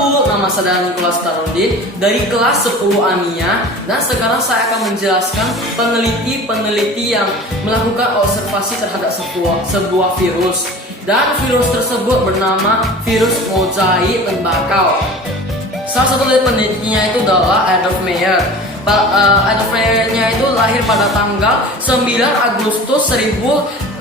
Bu, nama saya Nicholas Tarondin dari kelas 10 AMIA dan sekarang saya akan menjelaskan peneliti-peneliti yang melakukan observasi terhadap sebuah virus. Dan virus tersebut bernama virus mozaik tembakau. Salah satu dari penelitinya itu adalah Adolf Meyer. Adolf Meyer-nya itu lahir pada tanggal 9 Agustus 1843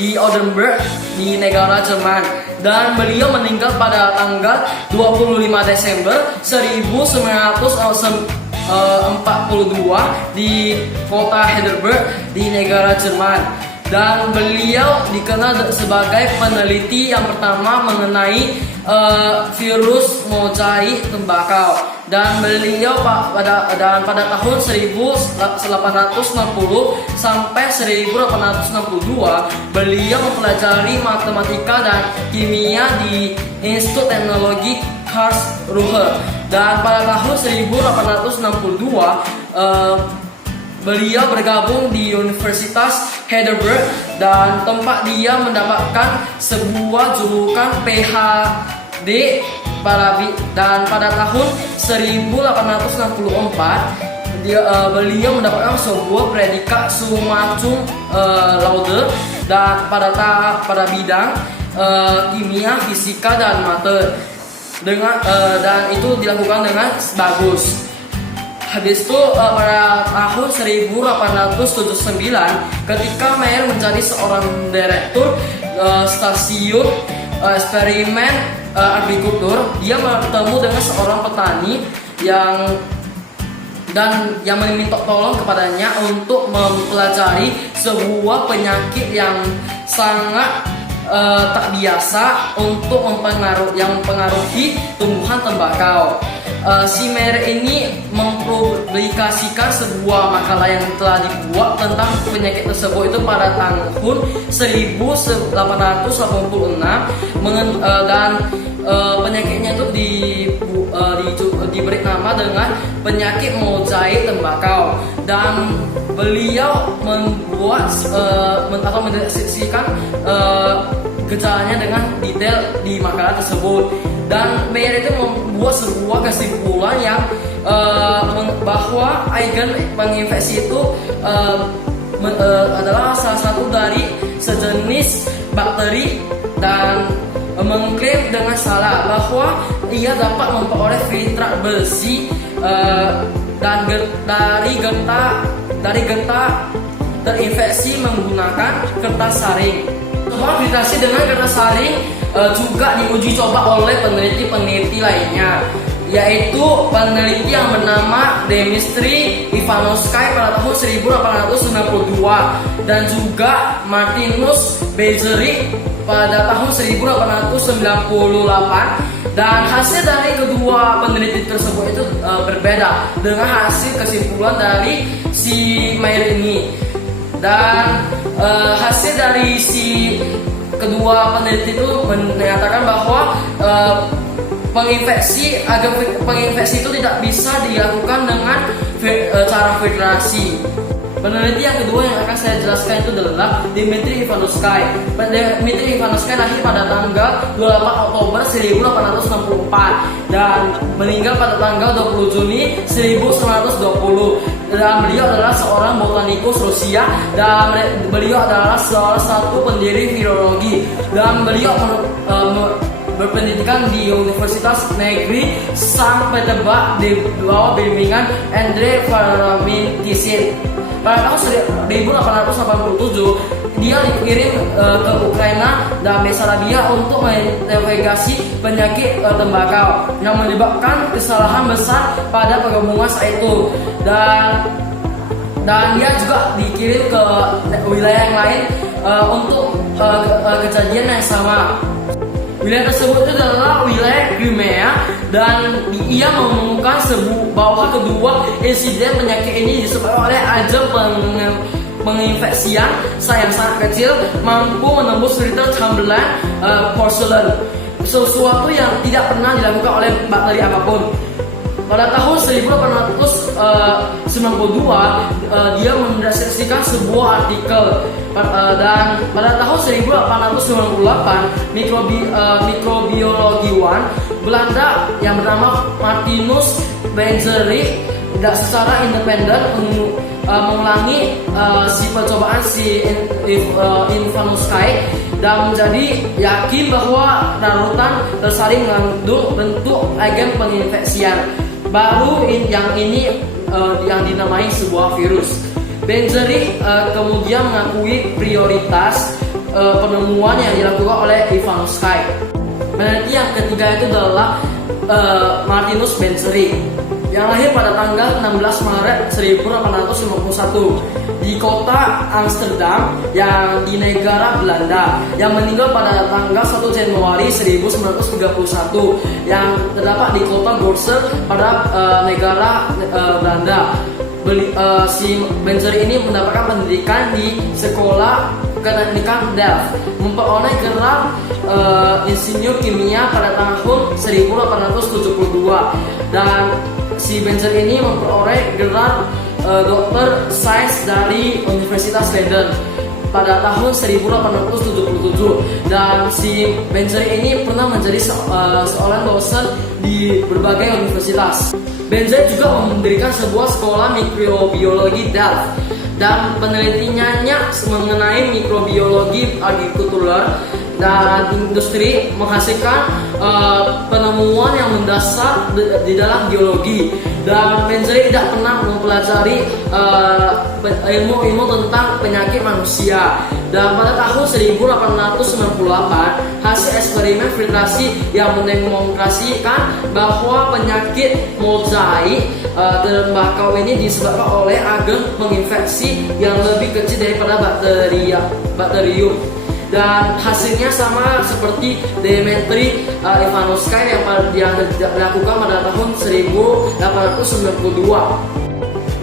di Oldenburg di negara Jerman, dan beliau meninggal pada tanggal 25 Desember 1942 di kota Heidelberg di negara Jerman. Dan beliau dikenal sebagai peneliti yang pertama mengenai virus mozaik tembakau. Dan beliau pada tahun 1860 sampai 1862 beliau mempelajari matematika dan kimia di Institut Teknologi Karlsruhe. Dan pada tahun 1862 beliau bergabung di Universitas Heidelberg dan tempat dia mendapatkan sebuah julukan PhD. Dan pada tahun 1864 beliau mendapatkan sebuah predikat summa cum laude dan pada bidang kimia, fisika dan mate dan itu dilakukan dengan bagus. Habis itu pada tahun 1879 ketika Meyer menjadi seorang direktur stasiun eksperimen agrikultur, dia bertemu dengan seorang petani yang meminta tolong kepadanya untuk mempelajari sebuah penyakit yang sangat tak biasa untuk mempengaruhi tumbuhan tembakau. Si Meyer ini mempublikasikan sebuah makalah yang telah dibuat tentang penyakit tersebut itu pada tahun 1886 dan penyakitnya itu diberi nama dengan penyakit mozaik tembakau. Dan beliau membuat atau mendeskripsikan gejalanya dengan detail di makalah tersebut. Dan Meyer itu membuat sebuah kesimpulan yang bahwa agen penginfeksi itu adalah salah satu dari sejenis bakteri, dan mengklaim dengan salah bahwa ia dapat memperoleh filtrat besi dan dari getah terinfeksi menggunakan kertas saring. Semua filtrasi dengan kertas saring juga diuji coba oleh peneliti-peneliti lainnya, yaitu peneliti yang bernama Dmitri Ivanovsky pada tahun 1892 dan juga Martinus Bezerik pada tahun 1898. Dan hasil dari kedua peneliti tersebut itu berbeda dengan hasil kesimpulan dari si Meyer ini. Dan hasil dari si kedua peneliti itu menyatakan bahwa penginfeksi itu tidak bisa dilakukan dengan cara filtrasi. Peneliti yang kedua yang akan saya jelaskan itu adalah Dmitri Ivanovsky. Dmitri Ivanovsky lahir pada tanggal 28 Oktober 1864 dan meninggal pada tanggal 20 Juni 1920. Dan beliau adalah seorang botanikus Rusia dan beliau adalah salah satu pendiri virologi, dan beliau berpendidikan di Universitas Negeri Saint Petersburg di bawah bimbingan Andrei Varlamitisin. Pada tahun 1887 dia dikirim ke Ukraina dan Bessarabia untuk menginvestigasi penyakit tembakau yang menyebabkan kesalahan besar pada penggabungan saat itu, dan dia juga dikirim ke wilayah yang lain untuk kejadian yang sama. Wilayah tersebut itu adalah wilayah Crimea, dan ia menemukan bahwa kedua insiden penyakit ini disebabkan oleh agen penginfeksian yang sangat kecil mampu menembus liter tambelan porselen, sesuatu yang tidak pernah dilakukan oleh bakteri apapun. Pada tahun 1889 dia mendeskripsikan sebuah artikel dan pada tahun 1898 mikrobiologiwan Belanda yang bernama Martinus Benzerik secara independen mengulangi si percobaan Ivanovsky dan menjadi yakin bahwa larutan tersaring mengandung bentuk agen penginfeksian baru yang dinamai sebuah virus. Benzerik kemudian mengakui prioritas penemuan yang dilakukan oleh Ivanovsky. Peneliti yang ketiga itu adalah Martinus Benzerik yang lahir pada tanggal 16 Maret 1851 di kota Amsterdam yang di negara Belanda, yang meninggal pada tanggal 1 Januari 1931 yang terdapat di kota Gorsen pada negara Belanda. Si Benzerik ini mendapatkan pendidikan di sekolah keteknikan Delft, memperoleh gelar insinyur kimia pada tahun 1872 dan si Benzerik ini memperoleh gelar dokter sains dari Universitas Leiden pada tahun 1877 dan si Benzerik ini pernah menjadi seorang dosen di berbagai universitas. Benzerik juga mendirikan sebuah sekolah mikrobiologi Delft dan penelitiannya mengenai mikrobiologi agrikultural dan industri menghasilkan penemuan yang mendasar di dalam biologi. Dan Benzerik tidak pernah mempelajari ilmu-ilmu tentang penyakit manusia. Dan pada tahun 1898 hasil eksperimen filtrasi yang mendemonstrasikan bahwa penyakit mozaik tembakau ini disebabkan oleh agen penginfeksi yang lebih kecil daripada bakterium. Dan hasilnya sama seperti Dmitri Ivanovsky yang dilakukan pada tahun 1892.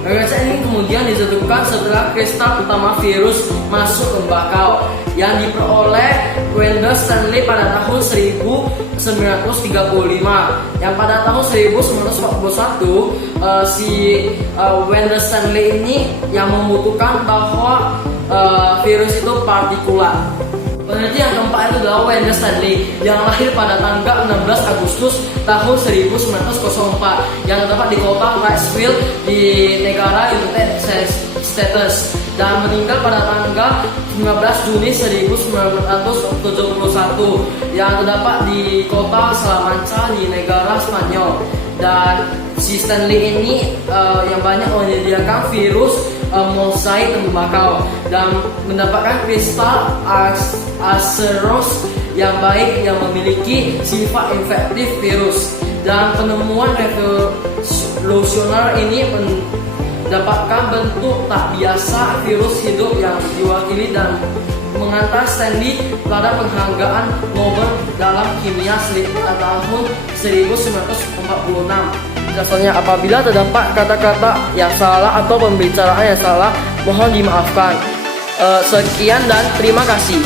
Pemeriksaan ini kemudian ditentukan setelah kristal pertama virus masuk tembakau yang diperoleh Wendell Stanley pada tahun 1935. Yang pada tahun 1941 si Wendell Stanley ini yang membutuhkan bahwa virus itu partikulat. Peneliti yang keempat itu adalah Wendell Stanley yang lahir pada tanggal 16 Agustus tahun 1904 yang terdapat di kota Wrightville di negara United States dan meninggal pada tanggal 15 Juni 1971 yang terdapat di kota Salamanca di negara Spanyol. Dan si Stanley ini yang banyak menyediakan virus mozaik tembakau dan mendapatkan kristal aseros yang baik yang memiliki sifat infektif virus. Dan penemuan revolusioner ini mendapatkan bentuk tak biasa virus hidup yang diwakili dan mengantar Stanley pada penghargaan Nobel dalam kimia tahun 1946. Dasarnya apabila terdapat kata-kata yang salah atau pembicaraan yang salah, mohon dimaafkan. Sekian dan terima kasih.